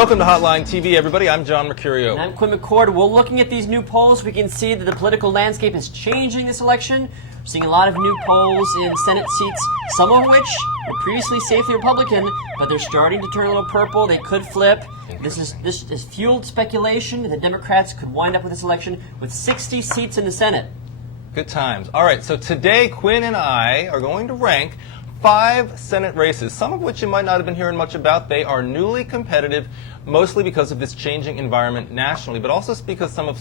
Welcome to Hotline TV, everybody. I'm John Mercurio. And I'm Quinn McCord. We're looking at these new polls. We can see that the political landscape is changing this election. We're seeing a lot of new polls in Senate seats, some of which were previously safely Republican, but they're starting to turn a little purple. They could flip. This is fueled speculation that the Democrats could wind up with this election with 60 seats in the Senate. Good times. All right, so today Quinn and I are going to rank 5 Senate races, some of which you might not have been hearing much about. They are newly competitive, mostly because of this changing environment nationally, but also because of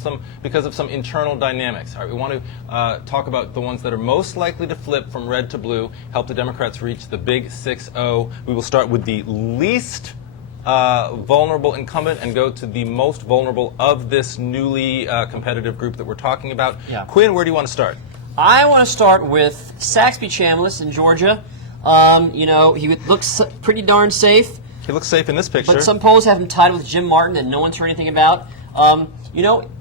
some internal dynamics. All right, we want to talk about the ones that are most likely to flip from red to blue, help the Democrats reach the big 6-0. We will start with the least vulnerable incumbent and go to the most vulnerable of this newly competitive group that we're talking about. Yeah. Quinn, where do you want to start? I want to start with Saxby Chambliss in Georgia. You know, he looks pretty darn safe. He looks safe in this picture. But some polls have him tied with Jim Martin that no one's heard anything about. You know,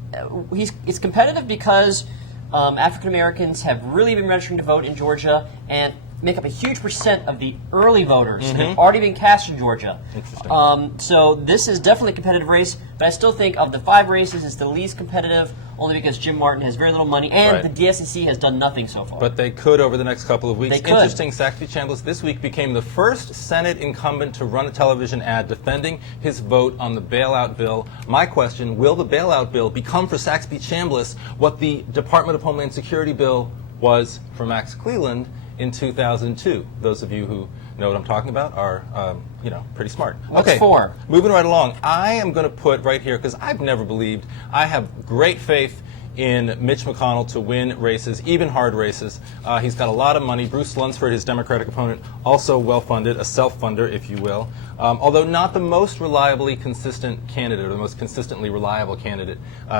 it's competitive because African Americans have really been registering to vote in Georgia and make up a huge percent of the early voters that have already been cast in Georgia. Interesting. So this is definitely a competitive race, but I still think of the 5 races, it's the least competitive, only because Jim Martin has very little money, and the DSNC has done nothing so far. But they could over the next couple of weeks. They could. Interesting, Saxby Chambliss this week became the first Senate incumbent to run a television ad defending his vote on the bailout bill. My question, will the bailout bill become for Saxby Chambliss what the Department of Homeland Security bill was for Max Cleland in 2002? Those of you who know what I'm talking about are, you know, pretty smart. What's for? Moving right along. I am going to put right here, because I've never believed, I have great faith in Mitch McConnell to win races, even hard races. He's got a lot of money. Bruce Lunsford, his Democratic opponent, also well-funded, a self-funder, if you will. Although not the most reliably consistent candidate, or the most consistently reliable candidate,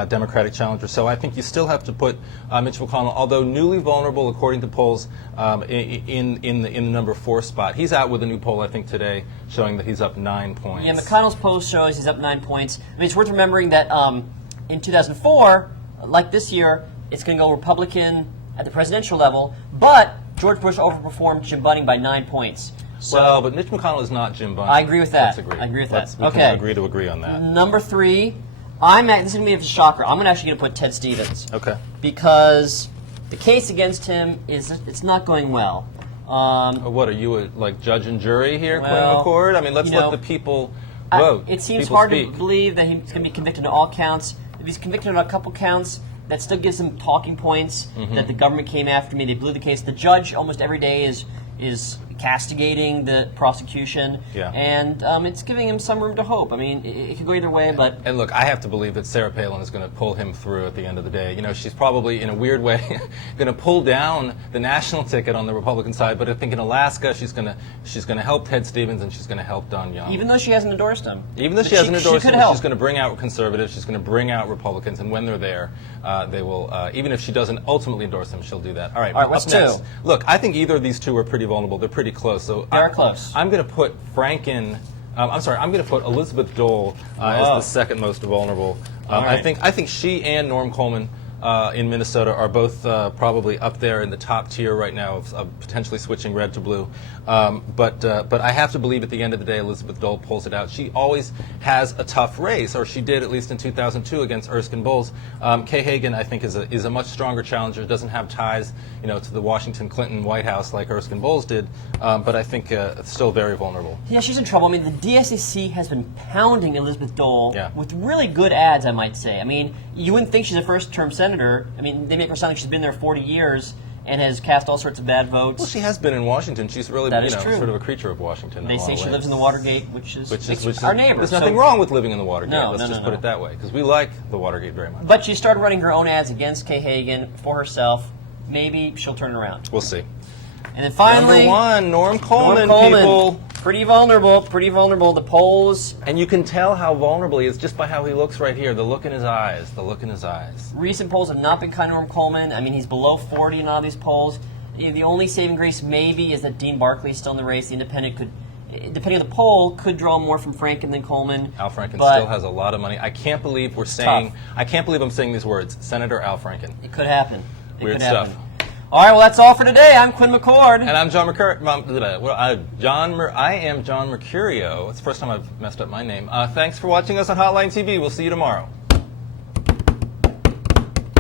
Democratic challenger. So I think you still have to put Mitch McConnell, although newly vulnerable according to polls, in the number 4 spot. He's out with a new poll, I think, today, showing that he's up 9 points. Yeah, McConnell's poll shows he's up 9 points. I mean, it's worth remembering that in 2004, like this year, it's going to go Republican at the presidential level, but George Bush overperformed Jim Bunning by 9 points. So, well, but Mitch McConnell is not Jim Bunning. I agree with that. Let's agree. I agree with that. We can agree to agree on that. Number 3, this is going to be a shocker. I'm actually going to put Ted Stevens. Okay. Because the case against him it's not going well. What, are you like judge and jury here, well, Quinn McCord? I mean, let's let the people vote. It seems people hard speak. to believe that he's going to be convicted on all counts. If he's convicted on a couple counts, that still gives him talking points that the government came after me. They blew the case. The judge almost every day is castigating the prosecution, and it's giving him some room to hope. I mean, it could go either way, but... And look, I have to believe that Sarah Palin is going to pull him through at the end of the day. You know, she's probably, in a weird way, going to pull down the national ticket on the Republican side, but I think in Alaska, she's going to help Ted Stevens and she's going to help Don Young. Even though she hasn't endorsed him. Even though she hasn't endorsed him, she's going to bring out conservatives, she's going to bring out Republicans, and when they're there, they will, even if she doesn't ultimately endorse him, she'll do that. All right, what's up next. 2? Look, I think either of these 2 are pretty vulnerable. They're pretty close. So close. I'm going to put Franken. I'm going to put Elizabeth Dole as the second most vulnerable. Right. I think she and Norm Coleman in Minnesota are both probably up there in the top tier right now of potentially switching red to blue. But I have to believe at the end of the day, Elizabeth Dole pulls it out. She always has a tough race, or she did at least in 2002 against Erskine Bowles. Kay Hagan, I think, is a much stronger challenger. Doesn't have ties, to the Washington Clinton White House like Erskine Bowles did. But I think still very vulnerable. Yeah, she's in trouble. I mean, the DSNC has been pounding Elizabeth Dole with really good ads, I might say. I mean, you wouldn't think she's a first-term senator. I mean, they make her sound like she's been there 40 years and has cast all sorts of bad votes. Well, she has been in Washington. She's really, sort of a creature of Washington. They say she lives in the Watergate, which is our neighbor. There's nothing wrong with living in the Watergate. No, Let's just put it that way, because we like the Watergate very much. But she started running her own ads against Kay Hagan for herself. Maybe she'll turn around. We'll see. And then finally, number 1, Norm Coleman, people. Pretty vulnerable. The polls. And you can tell how vulnerable he is just by how he looks right here. The look in his eyes. Recent polls have not been kind to Norm Coleman. I mean, he's below 40 in all these polls. The only saving grace maybe is that Dean Barkley is still in the race. The Independent could, depending on the poll, could draw more from Franken than Coleman. Al Franken still has a lot of money. I can't believe I'm saying these words. Senator Al Franken. It could happen. Weird stuff. All right, well, that's all for today. I'm Quinn McCord. And I'm John Mercurio. I am John Mercurio. It's the first time I've messed up my name. Thanks for watching us on Hotline TV. We'll see you tomorrow.